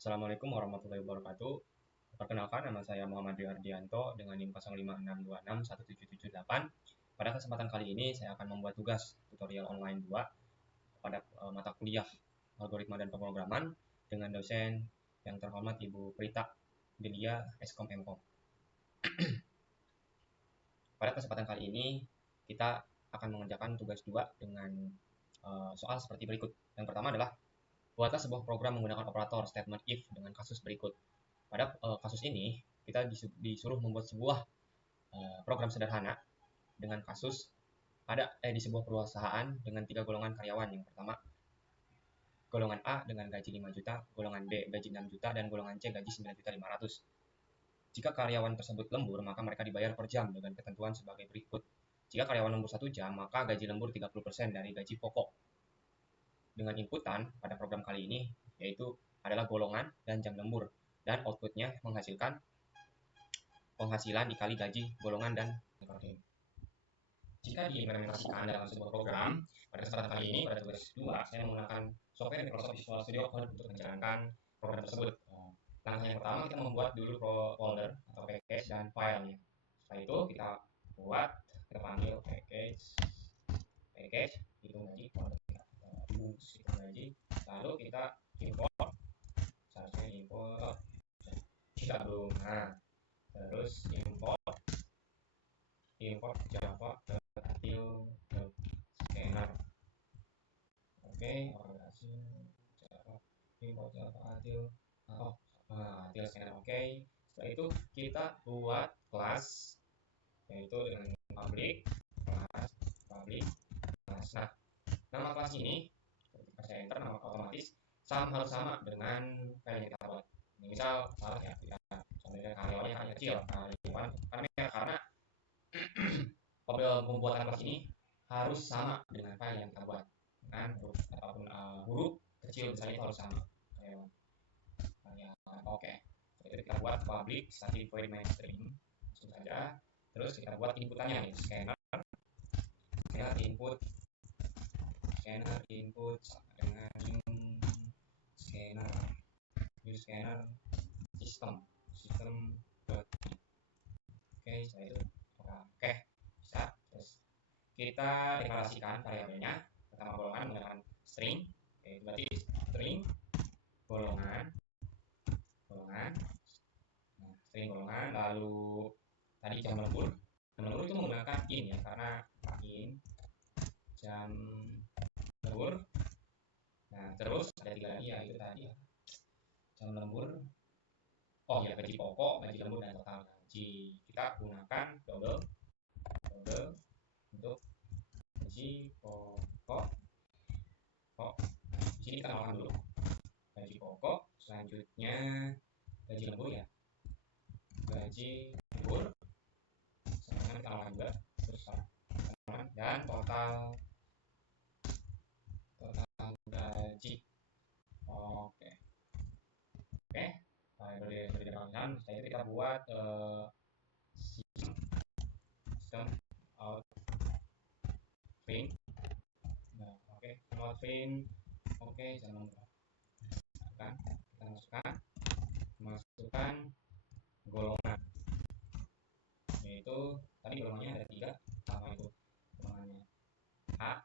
Assalamualaikum warahmatullahi wabarakatuh. Perkenalkan, nama saya Muhammad Ardianto dengan NIM 0562617778. Pada kesempatan kali ini, saya akan membuat tugas tutorial online 2 pada mata kuliah Algoritma dan Pemrograman dengan dosen yang terhormat Ibu Prita Delia Eskom Mkom. Pada kesempatan kali ini, kita akan mengerjakan tugas 2 dengan soal seperti berikut. Yang pertama adalah buatlah sebuah program menggunakan operator statement if dengan kasus berikut. Pada kasus ini, kita disuruh membuat sebuah program sederhana dengan kasus di sebuah perusahaan dengan 3 golongan karyawan. Yang pertama, golongan A dengan gaji 5 juta, golongan B gaji 6 juta, dan golongan C gaji 9.500.000. Jika karyawan tersebut lembur, maka mereka dibayar per jam dengan ketentuan sebagai berikut. Jika karyawan lembur 1 jam, maka gaji lembur 30% dari gaji pokok. Dengan inputan pada program kali ini, yaitu adalah golongan dan jam lembur, dan outputnya menghasilkan penghasilan dikali gaji golongan dan protein. Jika diimplementasikan dalam sebuah program, pada kesempatan kali ini, pada tugas 2, saya menggunakan software Microsoft Visual Studio Code untuk menjalankan program tersebut. Langkah yang pertama, kita membuat dulu folder atau package dan filenya. Setelah itu, kita panggil package, hitung gaji, hitung gaji, lalu kita import, seharusnya import, kita belum, terus import Java ke Atil ke scanner. Oke, berhasil. Import Java Atil, Atil scanner. Oke. Setelah itu kita buat kelas, yaitu dengan public class. Nah, nama kelas ini ketika saya enter, nama otomatis harus sama dengan file yang kita buat. Misal salah ya, contohnya karyawannya hanya kecil, karena pembuatan kelas ini harus sama dengan file yang kita buat, kan huruf kecil besar itu harus sama karyawan. Oke, jadi kita buat public static void main string, langsung saja. Terus kita buat inputannya nih, scanner input sama dengan new scanner system. Oke, setelah itu bisa. Terus kita deklarasikan variabelnya. Pertama golongan menggunakan string, yaitu berarti string golongan. Nah, string golongan, lalu tadi jam lembur itu menggunakan in ya, karena in jam lembur. Nah, terus ada 3 lagi, ya itu tadi ya, jam lembur, gaji pokok, gaji lembur, dan total gaji. Kita gunakan double untuk gaji pokok. Di sini kita namakan dulu gaji pokok, selanjutnya gaji lembur ya, gaji lembur, sekarang kita namakan juga, terus dan total gaji. Oke, setelah itu kita buat system out print. Nah, out print. Jangan lupa kita masukkan golongan, yaitu tadi golongannya ada 3, sama itu golongannya A,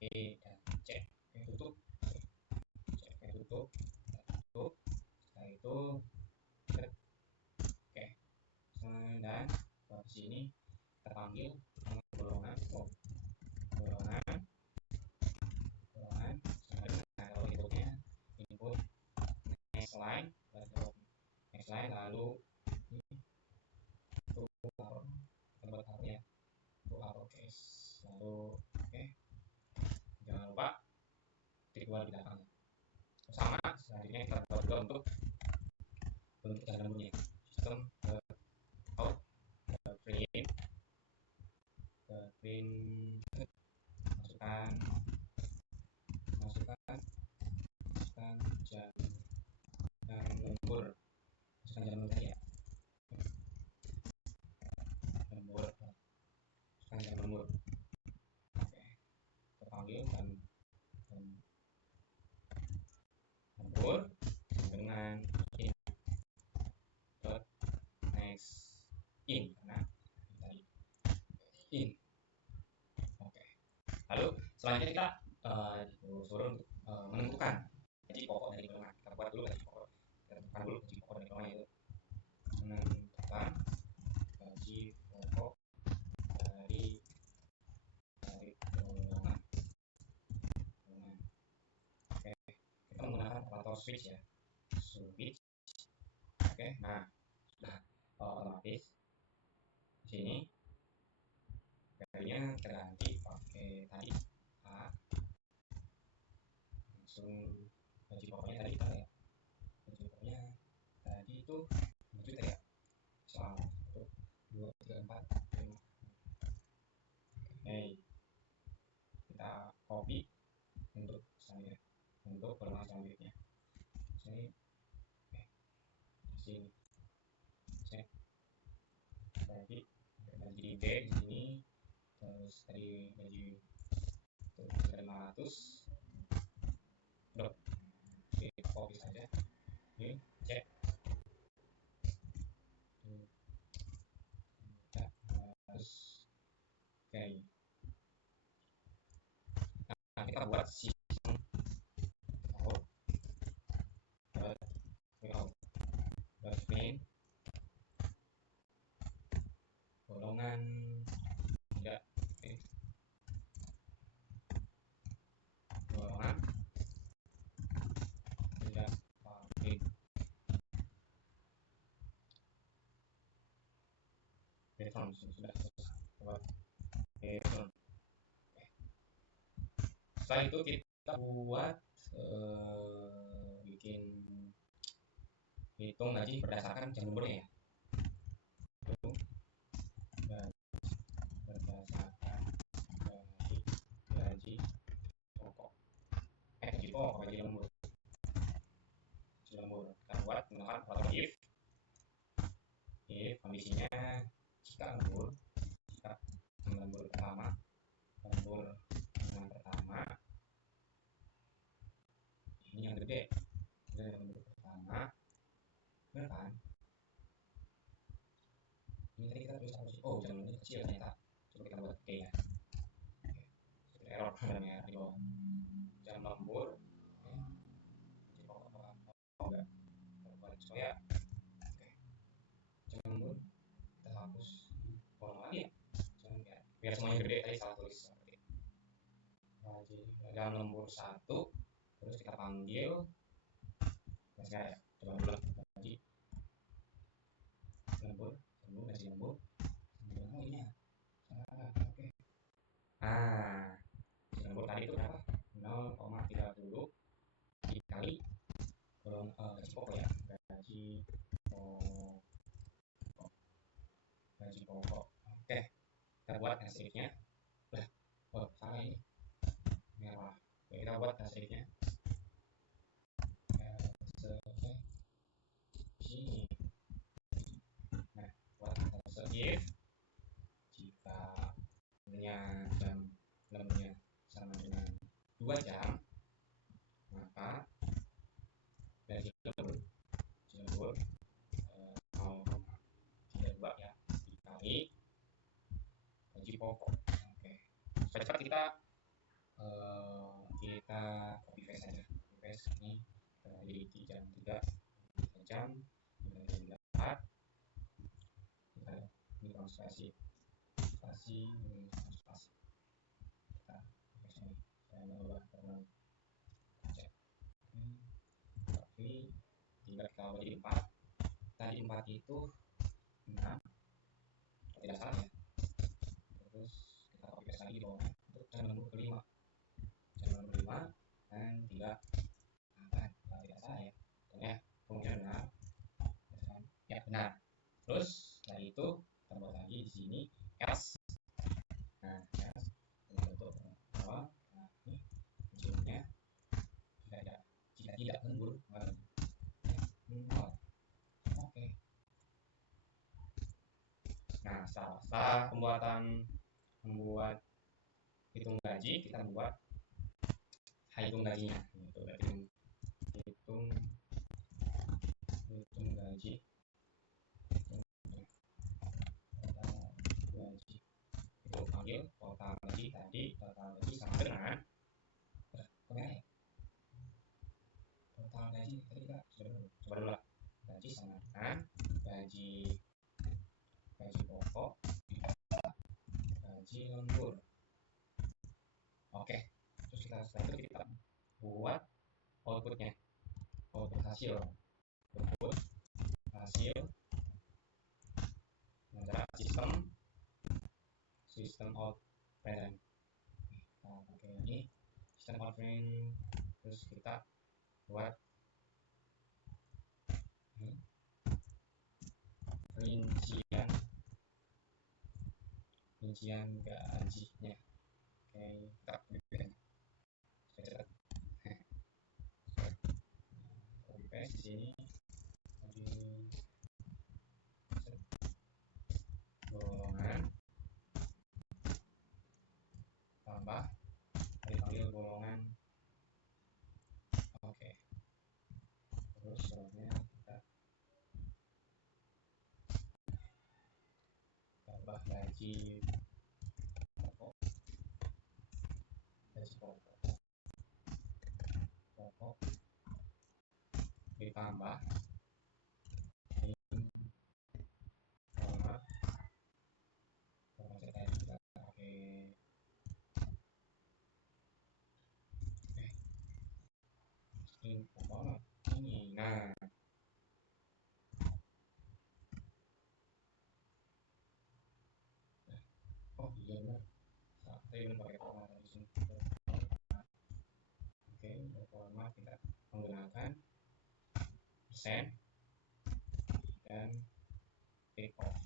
B, dan C. Tutup. Setelah itu dan di sini kita panggil golongan. Kalau inputnya input next line, lalu uppercase, lalu jangan lupa titik 2 di belakang. Sama, selanjutnya kita buat juga untuk jam lemburnya, sistem out print, masukkan jam lembur, ya, jam lembur. Kita panggil jam lembur dengan Selanjutnya kita disuruh untuk menentukan gaji pokok dari golongan. Kita buat dulu gaji pokok. Kita tentukan dulu gaji pokok dari golongan, itu menentukan gaji pokok dari golongan. Oke, kita menggunakan operator switch ya. Switch. Oke, nah sudah otomatis di sini gajinya kita ganti pakai tadi A. Langsung gaji pokoknya tadi kita ya. Gaji pokoknya tadi itu 2 juta ya. Soal 1, 2, 3, 4, 5. Oke, kita copy untuk selanjutnya, untuk golongan selanjutnya. Sini, sini, sini. Berarti gaji B di sini, terus tadi gaji 500. Udah, kita copy saja. Ini cek. Harus. Oke. Nah, kita buat sistem out. Main golongan tidak golongan tidak valid. Return sudah buat return. Setelah itu kita buat bikin hitung gaji berdasarkan jam lemburnya ya. Berdasarkan gaji pokok, gaji pokok, gaji lembur. Kita buat menggunakan operator if kondisinya jika lembur pertama ini yang gede, lembur pertama, benar kan? Ini tadi kita tulis apa sih? Oh, jam lemburnya kecil ternyata. Coba kita buat gede ya. Oke, error namanya di bawah. Jam lembur, enggak, kita buat supaya jam lembur kita hapus kolom lagi ya. Biar semuanya gede, tadi salah tulis. Jam lembur 1, terus kita panggil ya, coba dulu gaji lembur, gaji lembur. Oh ini ya, oke. Nah, gaji lembur tadi itu berapa? 0,30 dikali gaji pokok ya, gaji pokok. Oke, kita buat hasilnya. Oh salah ini, merah. Oke, kita buat hasilnya. Nah, buat hasil if jika jam lemburnya sama dengan 2 jam, maka gaji lembur 0,32 ya dikali gaji pokok. Oke, supaya cepat kita copy paste saja. Copy paste ini jadi jam 3 jam 4. Ini kalau spasi kita sini saya ubah teman cek tapi tinggal kita ubah jadi 4. Tadi 4 itu 6 tidak salah ya. Terus kita copy paste lagi bawahnya untuk jam lembur kelima, jam lembur 5 dan 3 tidak salah ya. Pokoknya kemungkinan benar ya, benar. Terus setelah itu kita buat lagi di sini else. Nah, else untuk bahwa ini ujungnya jika tidak lembur oke. Nah, setelah membuat hitung gaji, kita membuat hitung gajinya. Itu berarti hitung gaji. Itu panggil total gaji tadi, total gaji sama dengan gaji tadi kita coba dulu lah. Gaji sama dengan gaji pokok ditambah gaji lembur. Oke, terus setelah itu kita buat outputnya, output hasil antara sistem out parent. Kita pakai ini sistem out parent, terus kita buat rincian gajinya. Oke, kita bikin copy paste di sini. Golongan tambah dipanggil golongan. Oke, terus selanjutnya kita tambah gaji pokok ditambah ini. Nah, oh iya benar, saya belum pakai format di sini. Oke, format kita menggunakan persen dan take off.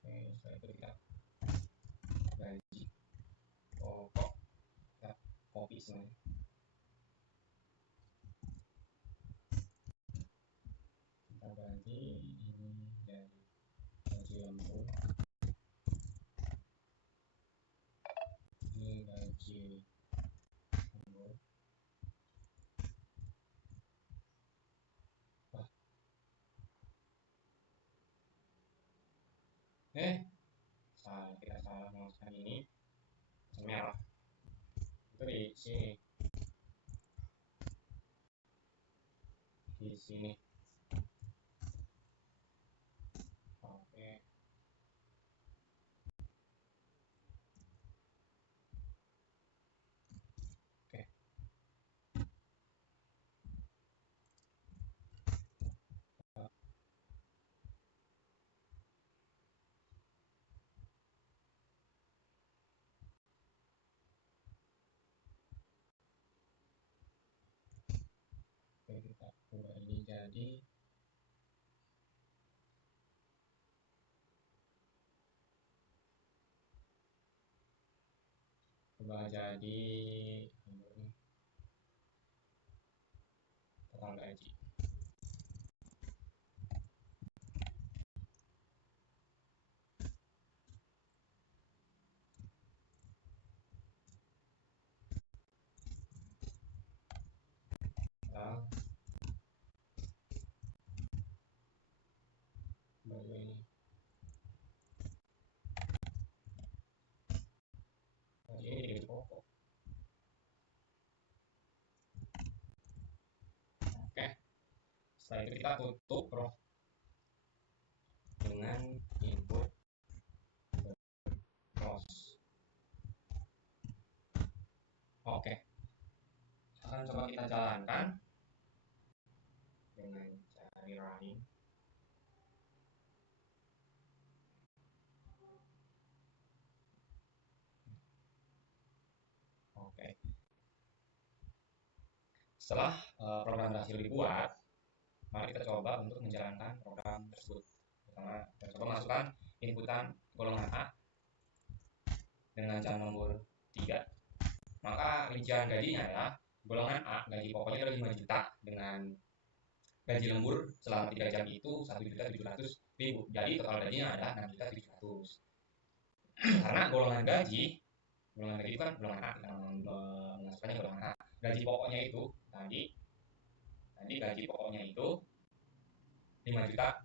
Oke, setelah itu kita gaji pokok kita copy semuanya. Kita ganti ini dari gaji lembur, ini gaji lembur. Kita salah memasukkan ini merah itu di sini. Oke, kita ubah ini jadi total gaji. Baru ini gaji pokok. Oke, setelah itu kita tutup row dengan input close. Oke, akan coba kita jalankan dengan cari running. Oke, setelah program berhasil dibuat, mari kita coba untuk menjalankan program tersebut. Pertama, kita coba masukkan inputan golongan A dengan jam lembur 3. Maka rincian gajinya ya, golongan A gaji pokoknya 5 juta dengan gaji lembur selama 3 jam itu 1.700.000. Jadi total gajinya adalah 6.700.000. Karena golongan gaji itu kan golongan A, kita memasukkannya golongan A. Gaji pokoknya itu tadi gaji pokoknya itu 5 juta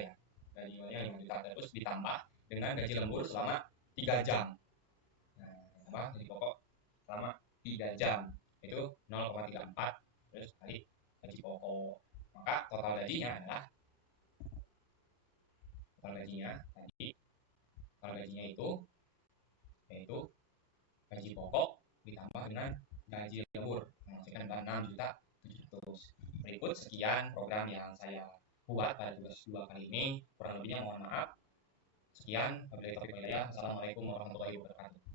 ya. Gaji pokoknya 5 juta terus ditambah dengan gaji lembur selama 3 jam. Nah, gaji pokok selama 3 jam itu 0,34 terus kali gaji pokok. Maka total gajinya adalah total gajinya itu yaitu gaji pokok ditambah dengan gaji lembur, menghasilkan 6.700.000. Berikut sekian program yang saya buat pada tugas 2 kali ini. Kurang lebihnya mohon maaf. Sekian, wabillahi taufiq wal hidayah. Assalamualaikum warahmatullahi wabarakatuh.